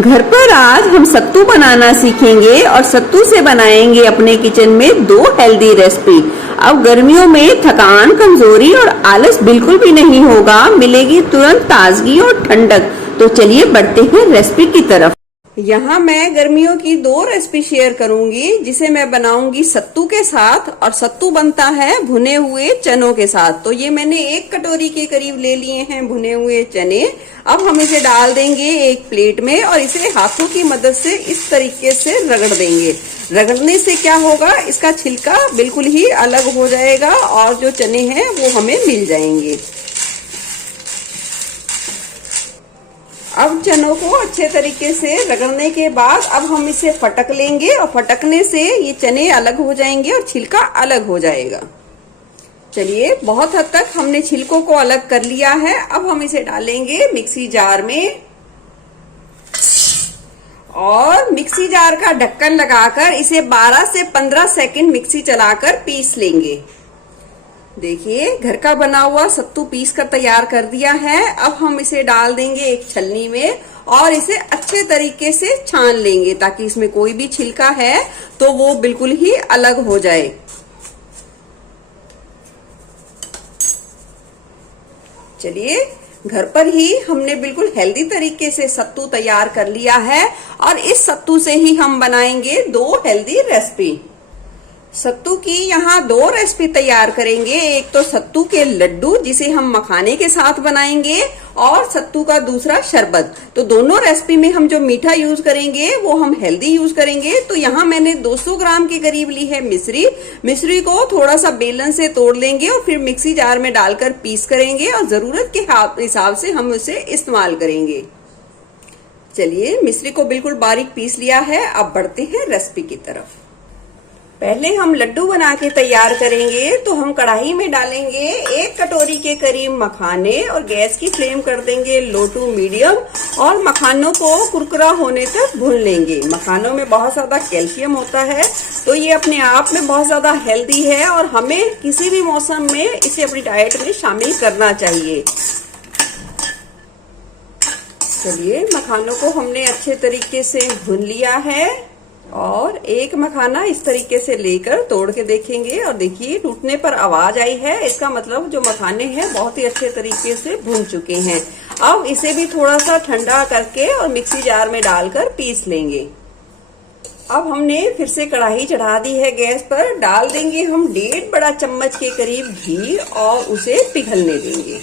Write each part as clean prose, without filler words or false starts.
घर पर आज हम सत्तू बनाना सीखेंगे और सत्तू से बनाएंगे अपने किचन में दो हेल्दी रेसिपी। अब गर्मियों में थकान, कमजोरी और आलस बिल्कुल भी नहीं होगा, मिलेगी तुरंत ताजगी और ठंडक। तो चलिए बढ़ते हैं रेसिपी की तरफ। यहाँ मैं गर्मियों की दो रेसिपी शेयर करूंगी, जिसे मैं बनाऊंगी सत्तू के साथ, और सत्तू बनता है भुने हुए चनों के साथ। तो ये मैंने 1 कटोरी के करीब ले लिए हैं भुने हुए चने। अब हम इसे डाल देंगे एक प्लेट में और इसे हाथों की मदद से इस तरीके से रगड़ देंगे। रगड़ने से क्या होगा, इसका छिलका बिल्कुल ही अलग हो जाएगा और जो चने हैं वो हमें मिल जाएंगे। अब चनों को अच्छे तरीके से रगड़ने के बाद अब हम इसे फटक लेंगे और फटकने से ये चने अलग हो जाएंगे और छिलका अलग हो जाएगा। चलिए, बहुत हद तक हमने छिलकों को अलग कर लिया है। अब हम इसे डालेंगे मिक्सी जार में और मिक्सी जार का ढक्कन लगाकर इसे 12 से 15 सेकंड मिक्सी चलाकर पीस लेंगे। देखिए, घर का बना हुआ सत्तू पीस कर तैयार कर दिया है। अब हम इसे डाल देंगे एक छलनी में और इसे अच्छे तरीके से छान लेंगे, ताकि इसमें कोई भी छिलका है तो वो बिल्कुल ही अलग हो जाए। चलिए, घर पर ही हमने बिल्कुल हेल्दी तरीके से सत्तू तैयार कर लिया है और इस सत्तू से ही हम बनाएंगे दो हेल्दी रेसिपी। सत्तू की यहाँ दो रेसिपी तैयार करेंगे। एक तो सत्तू के लड्डू, जिसे हम मखाने के साथ बनाएंगे, और सत्तू का दूसरा शरबत। तो दोनों रेसिपी में हम जो मीठा यूज करेंगे वो हम हेल्दी यूज करेंगे। तो यहाँ मैंने 200 ग्राम के करीब ली है मिश्री। मिश्री को थोड़ा सा बेलन से तोड़ लेंगे और फिर मिक्सी जार में डालकर पीस करेंगे और जरूरत के हिसाब से हम उसे इस्तेमाल करेंगे। चलिए, मिश्री को बिल्कुल बारीक पीस लिया है। अब बढ़ते हैं रेसिपी की तरफ। पहले हम लड्डू बना के तैयार करेंगे। तो हम कढ़ाई में डालेंगे 1 कटोरी के करीब मखाने और गैस की फ्लेम कर देंगे लो टू मीडियम और मखानों को कुरकुरा होने तक भून लेंगे। मखानों में बहुत ज्यादा कैल्शियम होता है, तो ये अपने आप में बहुत ज्यादा हेल्दी है और हमें किसी भी मौसम में इसे अपनी डाइट में शामिल करना चाहिए। चलिए, मखानों को हमने अच्छे तरीके से भून लिया है और एक मखाना इस तरीके से लेकर तोड़ के देखेंगे और देखिए, टूटने पर आवाज आई है। इसका मतलब जो मखाने हैं बहुत ही अच्छे तरीके से भून चुके हैं। अब इसे भी थोड़ा सा ठंडा करके और मिक्सी जार में डालकर पीस लेंगे। अब हमने फिर से कढ़ाई चढ़ा दी है गैस पर। डाल देंगे हम 1.5 बड़ा चम्मच के करीब घी और उसे पिघलने देंगे।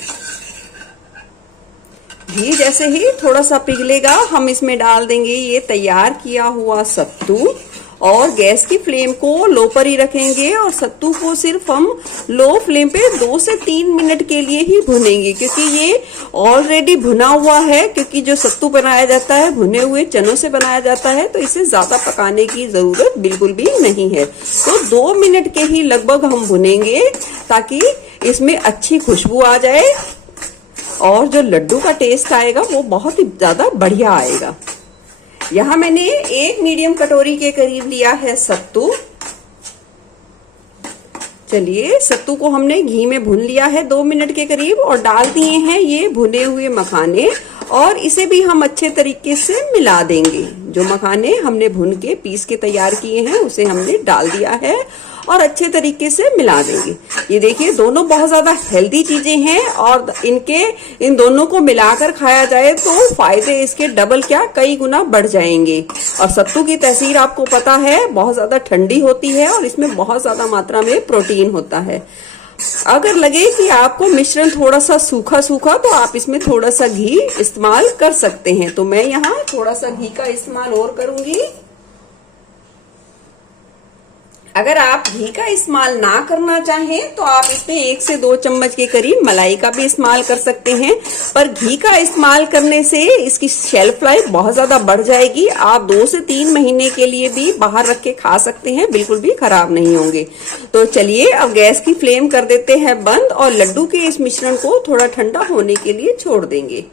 घी जैसे ही थोड़ा सा पिघलेगा, हम इसमें डाल देंगे ये तैयार किया हुआ सत्तू और गैस की फ्लेम को लो पर ही रखेंगे और सत्तू को सिर्फ हम लो फ्लेम पे 2 से 3 मिनट के लिए ही भुनेंगे, क्योंकि ये ऑलरेडी भुना हुआ है। क्योंकि जो सत्तू बनाया जाता है भुने हुए चनों से बनाया जाता है, तो इसे ज्यादा पकाने की जरूरत बिल्कुल भी नहीं है। तो 2 मिनट के ही लगभग हम भुनेंगे, ताकि इसमें अच्छी खुशबू आ जाए और जो लड्डू का टेस्ट आएगा वो बहुत ही ज्यादा बढ़िया आएगा। यहाँ मैंने 1 मीडियम कटोरी के करीब लिया है सत्तू। चलिए, सत्तू को हमने घी में भून लिया है 2 मिनट के करीब और डाल दिए हैं ये भुने हुए मखाने और इसे भी हम अच्छे तरीके से मिला देंगे। जो मखाने हमने भून के पीस के तैयार किए हैं उसे हमने डाल दिया है और अच्छे तरीके से मिला देंगे। ये देखिए, दोनों बहुत ज्यादा हेल्दी चीजें हैं और इन दोनों को मिलाकर खाया जाए तो फायदे इसके डबल क्या कई गुना बढ़ जाएंगे। और सत्तू की तसीर आपको पता है बहुत ज्यादा ठंडी होती है और इसमें बहुत ज्यादा मात्रा में प्रोटीन होता है। अगर लगे कि आपको मिश्रण थोड़ा सा सूखा सूखा, तो आप इसमें थोड़ा सा घी इस्तेमाल कर सकते हैं। तो मैं यहाँ थोड़ा सा घी का इस्तेमाल और करूंगी। अगर आप घी का इस्तेमाल ना करना चाहें तो आप इसमें 1 से 2 चम्मच के करीब मलाई का भी इस्तेमाल कर सकते हैं, पर घी का इस्तेमाल करने से इसकी शेल्फ लाइफ बहुत ज्यादा बढ़ जाएगी। आप 2 से 3 महीने के लिए भी बाहर रख के खा सकते हैं, बिल्कुल भी खराब नहीं होंगे। तो चलिए, अब गैस की फ्लेम कर देते हैं बंद और लड्डू के इस मिश्रण को थोड़ा ठंडा होने के लिए छोड़ देंगे।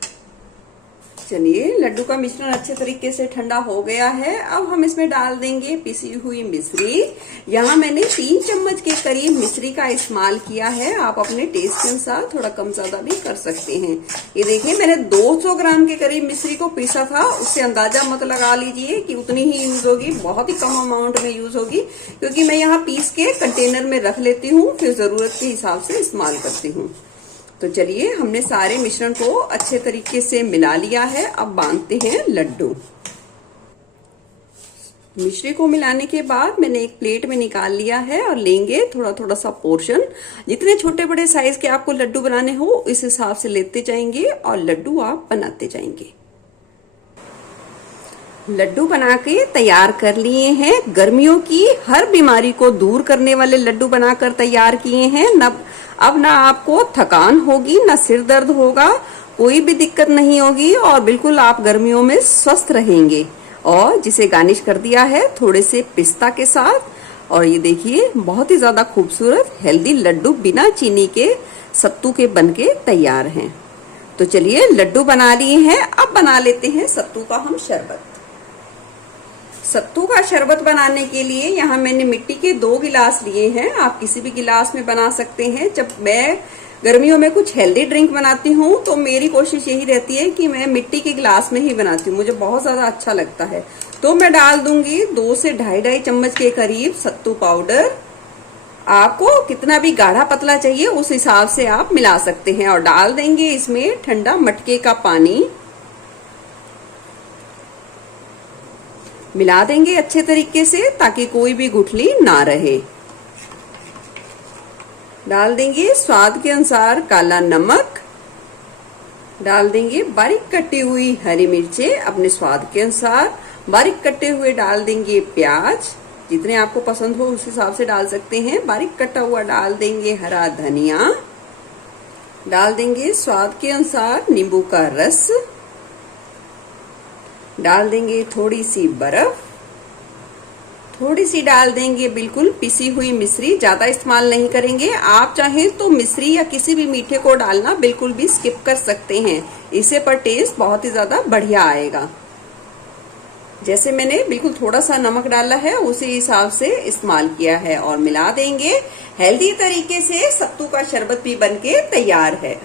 चलिए, लड्डू का मिश्रण अच्छे तरीके से ठंडा हो गया है। अब हम इसमें डाल देंगे पिसी हुई मिश्री। यहाँ मैंने 3 चम्मच के करीब मिश्री का इस्तेमाल किया है। आप अपने टेस्ट के अनुसार थोड़ा कम ज्यादा भी कर सकते हैं। ये देखिए, मैंने 200 ग्राम के करीब मिश्री को पीसा था। उससे अंदाजा मत लगा लीजिए कि उतनी ही यूज होगी, बहुत ही कम अमाउंट में यूज होगी, क्योंकि मैं यहाँ पीस के कंटेनर में रख लेती हूँ, फिर जरूरत के हिसाब से इस्तेमाल करती हूँ। तो चलिए, हमने सारे मिश्रण को अच्छे तरीके से मिला लिया है। अब बांधते हैं लड्डू। मिश्री को मिलाने के बाद मैंने एक प्लेट में निकाल लिया है और लेंगे थोड़ा थोड़ा सा पोर्शन। जितने छोटे बड़े साइज के आपको लड्डू बनाने हो इस हिसाब से लेते जाएंगे और लड्डू आप बनाते जाएंगे। लड्डू बना के तैयार कर लिए हैं। गर्मियों की हर बीमारी को दूर करने वाले लड्डू बनाकर तैयार किए हैं। अब ना आपको थकान होगी, ना सिर दर्द होगा, कोई भी दिक्कत नहीं होगी और बिल्कुल आप गर्मियों में स्वस्थ रहेंगे। और जिसे गार्निश कर दिया है थोड़े से पिस्ता के साथ। और ये देखिए, बहुत ही ज्यादा खूबसूरत हेल्दी लड्डू बिना चीनी के सत्तू के बनके तैयार हैं। तो चलिए, लड्डू बना लिए हैं। अब बना लेते हैं सत्तू का हम शरबत। सत्तू का शरबत बनाने के लिए यहाँ मैंने मिट्टी के 2 गिलास लिए हैं। आप किसी भी गिलास में बना सकते हैं। जब मैं गर्मियों में कुछ हेल्दी ड्रिंक बनाती हूँ तो मेरी कोशिश यही रहती है कि मैं मिट्टी के गिलास में ही बनाती हूँ, मुझे बहुत ज्यादा अच्छा लगता है। तो मैं डाल दूंगी 2 से 2.5 चम्मच के करीब सत्तू पाउडर। आपको कितना भी गाढ़ा पतला चाहिए उस हिसाब से आप मिला सकते हैं। और डाल देंगे इसमें ठंडा मटके का पानी। मिला देंगे अच्छे तरीके से ताकि कोई भी गुठली ना रहे। डाल देंगे स्वाद के अनुसार काला नमक। डाल देंगे बारीक कटी हुई हरी मिर्चें अपने स्वाद के अनुसार। बारीक कटे हुए डाल देंगे प्याज, जितने आपको पसंद हो उस हिसाब से डाल सकते हैं। बारीक कटा हुआ डाल देंगे हरा धनिया। डाल देंगे स्वाद के अनुसार नींबू का रस। डाल देंगे थोड़ी सी बर्फ। थोड़ी सी डाल देंगे बिल्कुल पिसी हुई मिश्री, ज्यादा इस्तेमाल नहीं करेंगे। आप चाहें तो मिश्री या किसी भी मीठे को डालना बिल्कुल भी स्किप कर सकते हैं, इससे पर टेस्ट बहुत ही ज्यादा बढ़िया आएगा। जैसे मैंने बिल्कुल थोड़ा सा नमक डाला है उसी हिसाब से इस्तेमाल किया है। और मिला देंगे। हेल्दी तरीके से सत्तू का शरबत भी बनके तैयार है।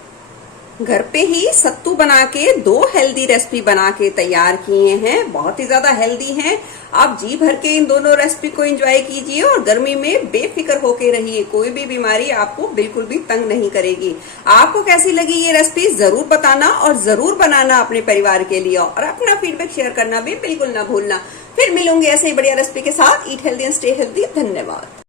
घर पे ही सत्तू बना के 2 हेल्दी रेसिपी बना के तैयार किए हैं, बहुत ही ज्यादा हेल्दी हैं। आप जी भर के इन दोनों रेसिपी को एंजॉय कीजिए और गर्मी में बेफिक्र होके रहिए। कोई भी बीमारी आपको बिल्कुल भी तंग नहीं करेगी। आपको कैसी लगी ये रेसिपी जरूर बताना और जरूर बनाना अपने परिवार के लिए, और अपना फीडबैक शेयर करना भी बिल्कुल ना भूलना। फिर मिलूंगे ऐसे ही बढ़िया रेसिपी के साथ। Eat healthy and stay healthy. धन्यवाद।